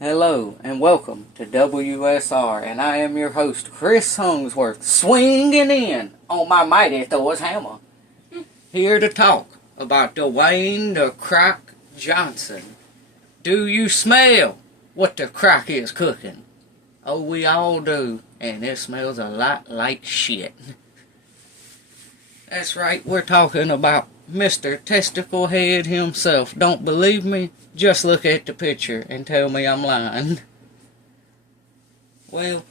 Hello and welcome to WSR, and I am your host, Chris Hungsworth, swinging in on my mighty Thor's hammer, here to talk about Dwayne the Croc Johnson. Do you smell what the croc is cooking? Oh, we all do, and it smells a lot like shit. That's right, we're talking about Mr. Testicle Head himself. Don't believe me? Just look at the picture and tell me I'm lying. Well,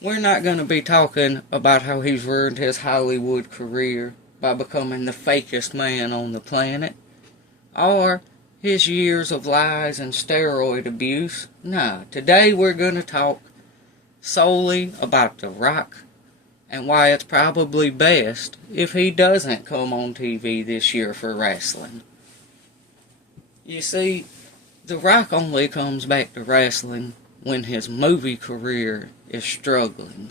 we're not going to be talking about how he's ruined his Hollywood career by becoming the fakest man on the planet, or his years of lies and steroid abuse. No, today we're going to talk solely about The Rock and why it's probably best if he doesn't come on TV this year for wrestling. You see, The Rock only comes back to wrestling when his movie career is struggling.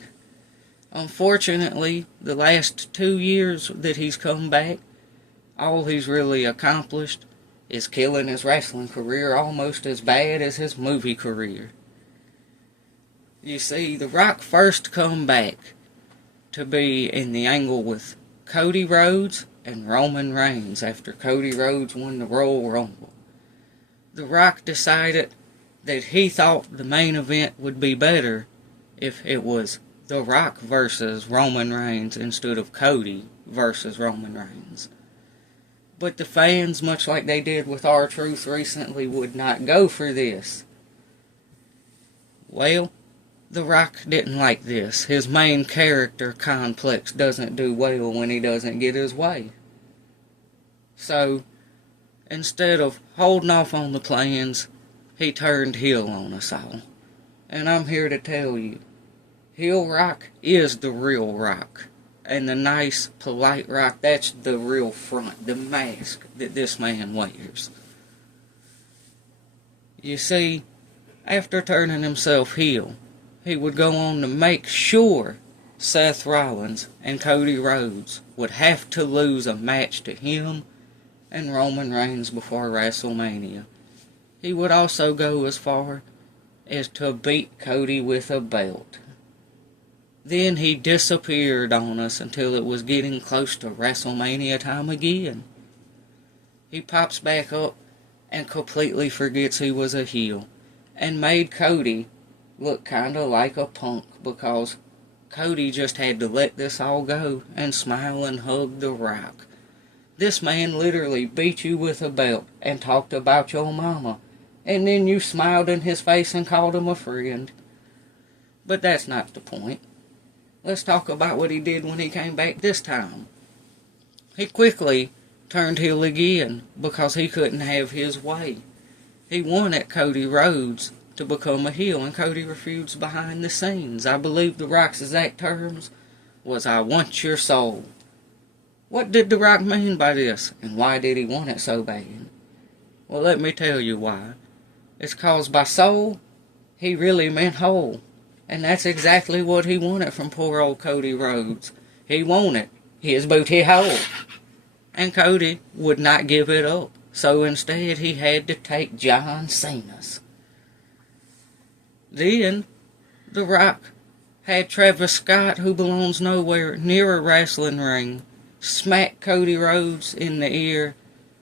Unfortunately, the last 2 years that he's come back, all he's really accomplished is killing his wrestling career almost as bad as his movie career. You see, The Rock first come back to be in the angle with Cody Rhodes and Roman Reigns after Cody Rhodes won the Royal Rumble. The Rock decided that he thought the main event would be better if it was The Rock versus Roman Reigns instead of Cody versus Roman Reigns. But the fans, much like they did with R-Truth recently, would not go for this. Well, The Rock didn't like this. His main character complex doesn't do well when he doesn't get his way. So, instead of holding off on the plans, he turned heel on us all. And I'm here to tell you, heel Rock is the real Rock. And the nice, polite Rock, that's the real front, the mask that this man wears. You see, after turning himself heel, he would go on to make sure Seth Rollins and Cody Rhodes would have to lose a match to him and Roman Reigns before WrestleMania. He would also go as far as to beat Cody with a belt. Then he disappeared on us until it was getting close to WrestleMania time again. He pops back up and completely forgets he was a heel and made Cody look kinda like a punk because Cody just had to let this all go and smile and hug The Rock. This man literally beat you with a belt and talked about your mama, and then you smiled in his face and called him a friend. But that's not the point. Let's talk about what he did when he came back this time. He quickly turned heel again because he couldn't have his way. He wanted Cody Rhodes to become a heel, and Cody refused behind the scenes. I believe The Rock's exact terms was, "I want your soul." What did The Rock mean by this, and why did he want it so bad? Well, let me tell you why. It's cause by soul, he really meant whole. And that's exactly what he wanted from poor old Cody Rhodes. He wanted his booty hole. And Cody would not give it up. So instead he had to take John Cena's. Then, The Rock had Travis Scott, who belongs nowhere near a wrestling ring, smack Cody Rhodes in the ear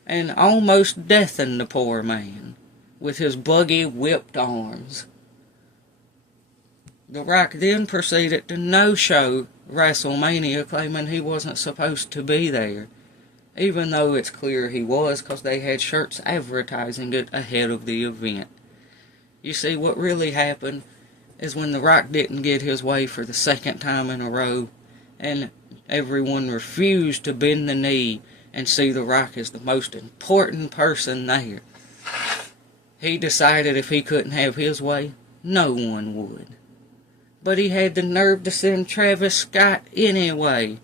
and almost deafen the poor man with his buggy whipped arms. The Rock then proceeded to no-show WrestleMania, claiming he wasn't supposed to be there, even though it's clear he was because they had shirts advertising it ahead of the event. You see, what really happened is when The Rock didn't get his way for the second time in a row, and everyone refused to bend the knee and see The Rock as the most important person there, he decided if he couldn't have his way, no one would. But he had the nerve to send Travis Scott anyway,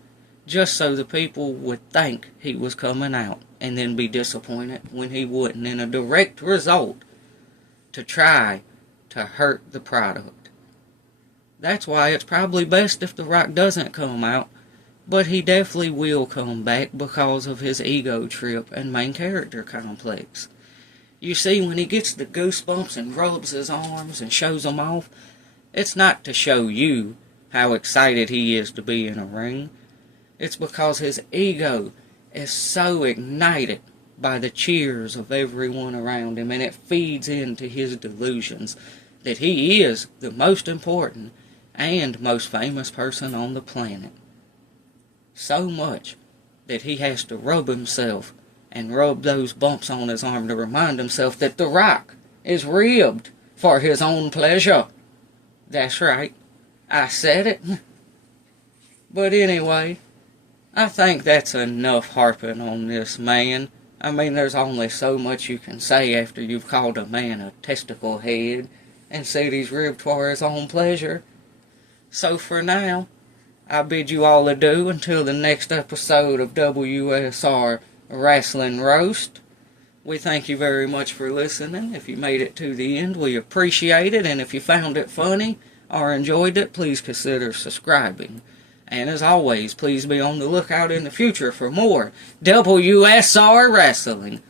just so the people would think he was coming out, and then be disappointed when he wouldn't, in a direct result to try to hurt the product. That's why it's probably best if The Rock doesn't come out, but he definitely will come back because of his ego trip and main character complex. You see, when he gets the goosebumps and rubs his arms and shows them off, it's not to show you how excited he is to be in a ring. It's because his ego is so ignited by the cheers of everyone around him, and it feeds into his delusions that he is the most important and most famous person on the planet. So much that he has to rub himself and rub those bumps on his arm to remind himself that The Rock is ribbed for his own pleasure. That's right, I said it. But anyway, I think that's enough harping on this man. I mean, there's only so much you can say after you've called a man a testicle head and said he's ribbed for his own pleasure. So for now, I bid you all adieu until the next episode of WSR Wrestling Roast. We thank you very much for listening. If you made it to the end, we appreciate it. And if you found it funny or enjoyed it, please consider subscribing. And as always, please be on the lookout in the future for more WSR Wrestling.